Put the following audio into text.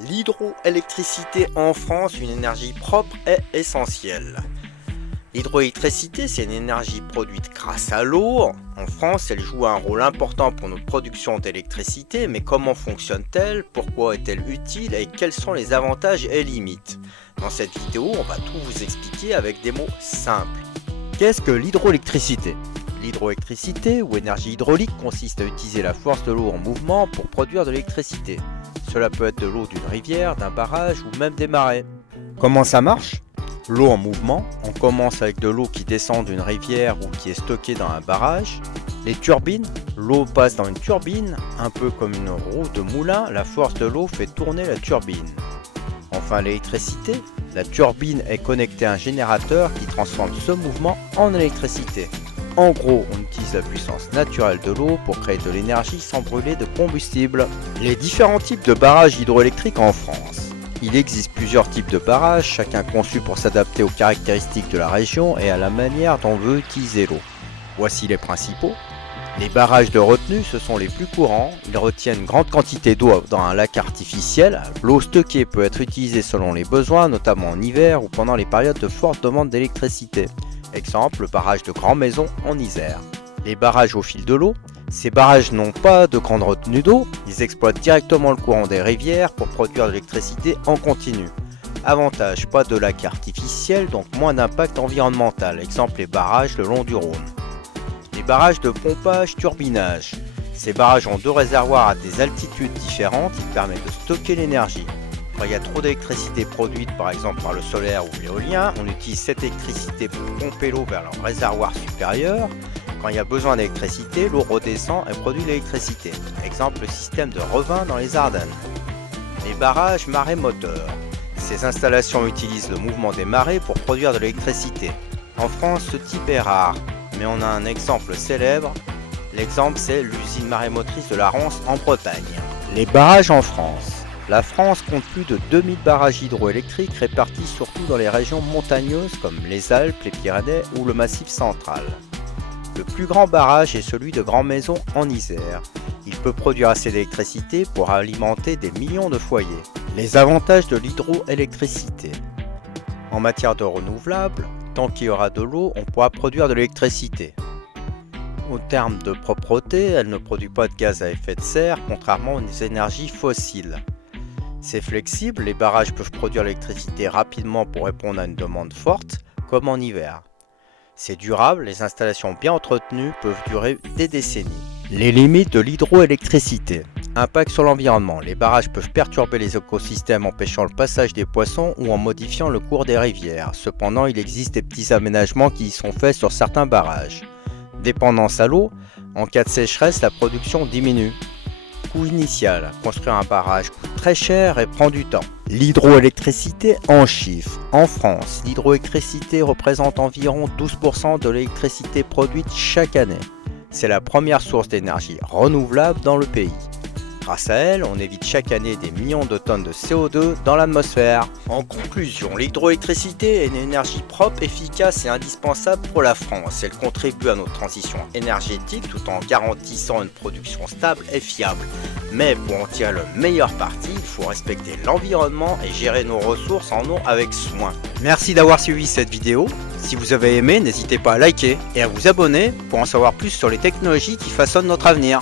L'hydroélectricité en France, une énergie propre, est essentielle. L'hydroélectricité, c'est une énergie produite grâce à l'eau. En France, elle joue un rôle important pour notre production d'électricité, mais comment fonctionne-t-elle? Pourquoi est-elle utile? Et quels sont les avantages et limites? Dans cette vidéo, on va tout vous expliquer avec des mots simples. Qu'est-ce que l'hydroélectricité? L'hydroélectricité ou énergie hydraulique consiste à utiliser la force de l'eau en mouvement pour produire de l'électricité. Cela peut être de l'eau d'une rivière, d'un barrage ou même des marais. Comment ça marche? L'eau en mouvement, on commence avec de l'eau qui descend d'une rivière ou qui est stockée dans un barrage. Les turbines, l'eau passe dans une turbine, un peu comme une roue de moulin, la force de l'eau fait tourner la turbine. Enfin l'électricité, la turbine est connectée à un générateur qui transforme ce mouvement en électricité. En gros, on utilise la puissance naturelle de l'eau pour créer de l'énergie sans brûler de combustible. Les différents types de barrages hydroélectriques en France. Il existe plusieurs types de barrages, chacun conçu pour s'adapter aux caractéristiques de la région et à la manière dont on veut utiliser l'eau. Voici les principaux. Les barrages de retenue, ce sont les plus courants. Ils retiennent une grande quantité d'eau dans un lac artificiel. L'eau stockée peut être utilisée selon les besoins, notamment en hiver ou pendant les périodes de forte demande d'électricité. Exemple, le barrage de Grand Maison en Isère. Les barrages au fil de l'eau. Ces barrages n'ont pas de grande retenue d'eau. Ils exploitent directement le courant des rivières pour produire de l'électricité en continu. Avantage, pas de lac artificiel, donc moins d'impact environnemental. Exemple, les barrages le long du Rhône. Les barrages de pompage-turbinage. Ces barrages ont deux réservoirs à des altitudes différentes. Ils permettent de stocker l'énergie. Quand il y a trop d'électricité produite, par exemple par le solaire ou l'éolien, on utilise cette électricité pour pomper l'eau vers leur réservoir supérieur. Quand il y a besoin d'électricité, l'eau redescend et produit l'électricité. Exemple, le système de Revin dans les Ardennes. Les barrages marémoteurs. Ces installations utilisent le mouvement des marées pour produire de l'électricité. En France, ce type est rare, mais on a un exemple célèbre. L'exemple, c'est l'usine marémotrice de la Rance en Bretagne. Les barrages en France. La France compte plus de 2000 barrages hydroélectriques répartis surtout dans les régions montagneuses comme les Alpes, les Pyrénées ou le Massif central. Le plus grand barrage est celui de Grand Maison en Isère. Il peut produire assez d'électricité pour alimenter des millions de foyers. Les avantages de l'hydroélectricité. En matière de renouvelables, tant qu'il y aura de l'eau, on pourra produire de l'électricité. Au terme de propreté, elle ne produit pas de gaz à effet de serre, contrairement aux énergies fossiles. C'est flexible, les barrages peuvent produire l'électricité rapidement pour répondre à une demande forte, comme en hiver. C'est durable, les installations bien entretenues peuvent durer des décennies. Les limites de l'hydroélectricité. Impact sur l'environnement. Les barrages peuvent perturber les écosystèmes empêchant le passage des poissons ou en modifiant le cours des rivières. Cependant, il existe des petits aménagements qui y sont faits sur certains barrages. Dépendance à l'eau. En cas de sécheresse, la production diminue. Coût initial. Construire un barrage coûte très cher et prend du temps. L'hydroélectricité en chiffres. En France, l'hydroélectricité représente environ 12% de l'électricité produite chaque année. C'est la première source d'énergie renouvelable dans le pays. Grâce à elle, on évite chaque année des millions de tonnes de CO2 dans l'atmosphère. En conclusion, l'hydroélectricité est une énergie propre, efficace et indispensable pour la France. Elle contribue à notre transition énergétique tout en garantissant une production stable et fiable. Mais pour en tirer le meilleur parti, il faut respecter l'environnement et gérer nos ressources en eau avec soin. Merci d'avoir suivi cette vidéo. Si vous avez aimé, n'hésitez pas à liker et à vous abonner pour en savoir plus sur les technologies qui façonnent notre avenir.